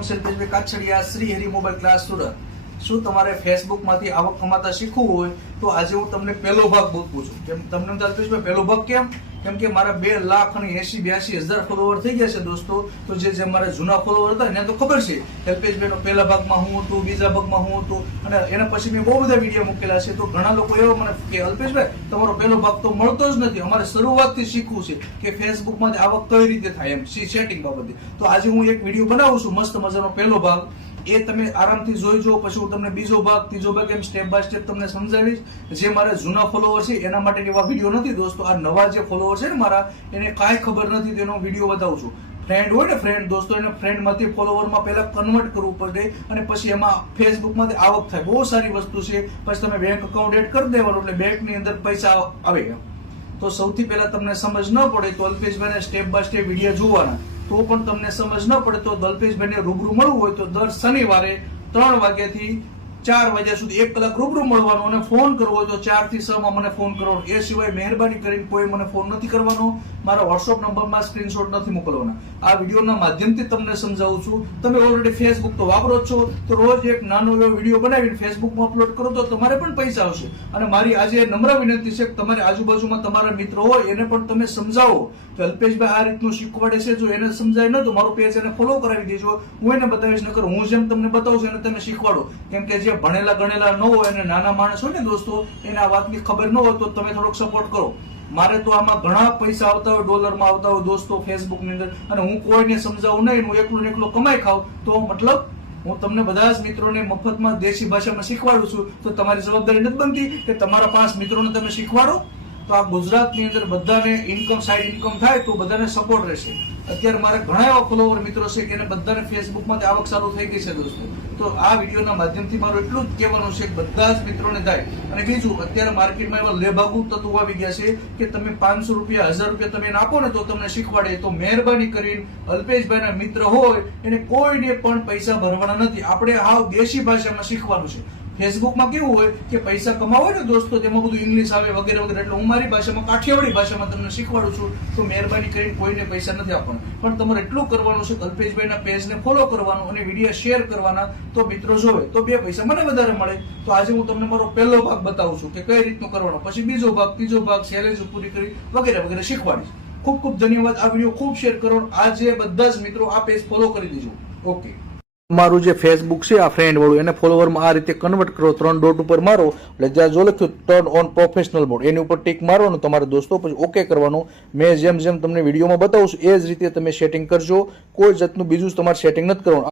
નામ છે અલ્પેશભાઈ Kachhadiya, Shri Hari mobile class Surat. શું તમારે ફેસબુક માંથી આવક કમાતા શીખવું હોય તો આજે હું તમને પહેલો ભાગ બતાવું છું. કેમ તમને અલ્પેશભાઈ પહેલો ભાગ કેમ કે મારા 2,80,82,000 ફોલોવર થઈ ગયા છે દોસ્તો. તો જે મારા જૂના ફોલોવર હતા એને તો ખબર છે અલ્પેશભાઈ નો પહેલા ભાગમાં હું હતું, બીજા ભાગમાં હું હતું, અને એના પછી મેં બહુ બધા વિડીયો મૂકેલા છે. તો ઘણા લોકો એવો મને કે અલ્પેશભાઈ તમારો પહેલો ભાગ તો મળતો જ નથી, અમારે શરૂઆતથી શીખવું છે કે ફેસબુક માંથી આવક કઈ રીતે થાય એમ સેટિંગ બાબતે. તો આજે હું એક વિડીયો બનાવું છું મસ્ત મજાનો પહેલો ભાગ. એ તમે આરામથી જોઈજો. પછી હું તમને બીજો ભાગ, ત્રીજો ભાગ એમ સ્ટેપ બાય સ્ટેપ તમને સમજાવીશ. જે મારા જૂના ફોલોવર છે એના માટે એવા વિડીયો નથી દોસ્તો. આ નવા જે ફોલોવર છે ને મારા, એને કાંઈ ખબર નથી તેનો વિડીયો બતાવું છું. ફ્રેન્ડ હોય ને ફ્રેન્ડ દોસ્તો, એને ફ્રેન્ડ માંથી ફોલોવરમાં પહેલા કન્વર્ટ કરવું પડે અને પછી એમાં ફેસબુક માંથી આવક થાય. બહુ સારી વસ્તુ છે. પછી તમે બેંક અકાઉન્ટ એડ કરી દેવાનું એટલે બેંક ની અંદર પૈસા આવે. તો સૌથી પહેલા તમને સમજ ન પડે તો અલ્પેશભાઈને સ્ટેપ બાય સ્ટેપ વિડીયો જોવાના. તો પણ તમને સમજ ન પડે તો અલ્પેશભાઈને રૂબરૂ મળવું હોય તો દર શનિવારે 3 વાગ્યાથી 4 વાગ્યા સુધી 1 કલાક રૂબરૂ મળવાનું. અને ફોન કરવો હોય તો 4 થી 6 માં મને ફોન કરવાનો. એ સિવાય મહેરબાની કરીને કોઈ મને ફોન નથી કરવાનો. મારા વોટ્સઅપ નંબરમાં સ્ક્રીનશોટ નથી મોકલવાના. આ વિડીયોના માધ્યમથી તમને સમજાવું છું. તમે ઓલરેડી ફેસબુક તો વાપરો જ છો, તો રોજ એક નાનો એવો વિડીયો બનાવીને ફેસબુકમાં અપલોડ કરો તો તમારે પણ પૈસા આવશે. અને મારી આજે નમ્ર વિનંતી છે કે તમારી આજુબાજુમાં તમારા મિત્રો હોય એને પણ તમે સમજાવો કે અલ્પેશભાઈ આ રીતનું શીખવાડે છે. જો એને સમજાય ન તો મારું પેજ એને ફોલો કરાવી દેજો. હું એને બતાવીશ. નકર હું જેમ તમને બતાવું છું એને તમે શીખવાડો. કેમ કે જે ભણેલા ગણેલા ન હોય અને નાના માણસ હોય ને દોસ્તો, એને આ વાતની ખબર ન હોય તો તમે થોડોક સપોર્ટ કરો. મારે તો આમાં ઘણા પૈસા આવતા હોય, ડોલરમાં આવતા હોય દોસ્તો ફેસબુક ની અંદર, અને હું કોઈને સમજાવું નહીં, હું એકલો ને એકલો કમાઈ ખાવ તો મતલબ હું તમને બધા જ મિત્રોને મફતમાં દેશી ભાષામાં શીખવાડું છું. તો તમારી જવાબદારી નથી બનતી કે તમારા 5 મિત્રોને તમે શીખવાડો. તો આ ગુજરાતની અંદર બધાને ઇન્કમ, સાઈડ ઇન્કમ થાય તો બધાને સપોર્ટ રહેશે. અત્યારે મારે ઘણા એવા ફોલોવર મિત્રો છે કે એને બધાને ફેસબુકમાંથી આવક ચાલુ થઈ ગઈ છે દોસ્તો. તો આ વિડીયોના માધ્યમથી મારું એટલું જ કહેવાનું છે કે બધા જ મિત્રોને થાય. અને બીજું, અત્યારે માર્કેટમાં એવા લેભાગુ તત્વો આવી ગયા છે કે તમે 500 રૂપિયા, 1000 રૂપિયા તમે એને આપો ને તો તમને શીખવાડે. તો મહેરબાની કરીને અલ્પેશભાઈના મિત્ર હોય એને કોઈને પણ પૈસા ભરવાના નથી. આપણે હાવ દેશી ભાષામાં શીખવાનું છે. ફેસબુકમાં કેવું હોય કે પૈસા કમાવો ને દોસ્તો, તેમાં બધું ઇંગ્લિશ આવે વગેરે વગેરે. એટલે હું મારી ભાષામાં, કાઠિયાવાડી ભાષામાં તમને શીખવાડું છું. તો મહેરબાની કરીને કોઈને પૈસા નથી આપવાના. પણ તમારે એટલું કરવાનું છે કે અલ્પેશભાઈના પેજને ફોલો કરવાનું અને વિડીયો શેર કરવાના. તો મિત્રો જોવે તો 2 પૈસા મને વધારે મળે. તો આજે હું તમને મારો પહેલો ભાગ બતાવું છું કે કઈ રીતનું કરવાનો. પછી બીજો ભાગ, ત્રીજો ભાગ, ચેલેન્જ પૂરી કરી વગેરે વગેરે શીખવાડીશ. ખૂબ ખૂબ ધન્યવાદ. આ વિડીયો ખૂબ શેર કરો. આજે બધા જ મિત્રો આ પેજ ફોલો કરી દેજો. ઓકે. મારું જે ફેસબુક છે આ ફ્રેન્ડ વાળું, એને ફોલોવરમાં આ રીતે કન્વર્ટ કરો. 3 ડોટ ઉપર મારો એટલે જ્યાં જો લખ્યું ટર્ન ઓન પ્રોફેશનલ મોડ, એની ઉપર ટિક મારવાનું તમારે દોસ્તો. પછી ઓકે કરવાનું. મેં જેમ તમને વિડીયોમાં બતાવું છું એ જ રીતે તમે સેટિંગ કરજો. કોઈ જાતનું બીજું તમારે સેટિંગ નથી કરવાનું.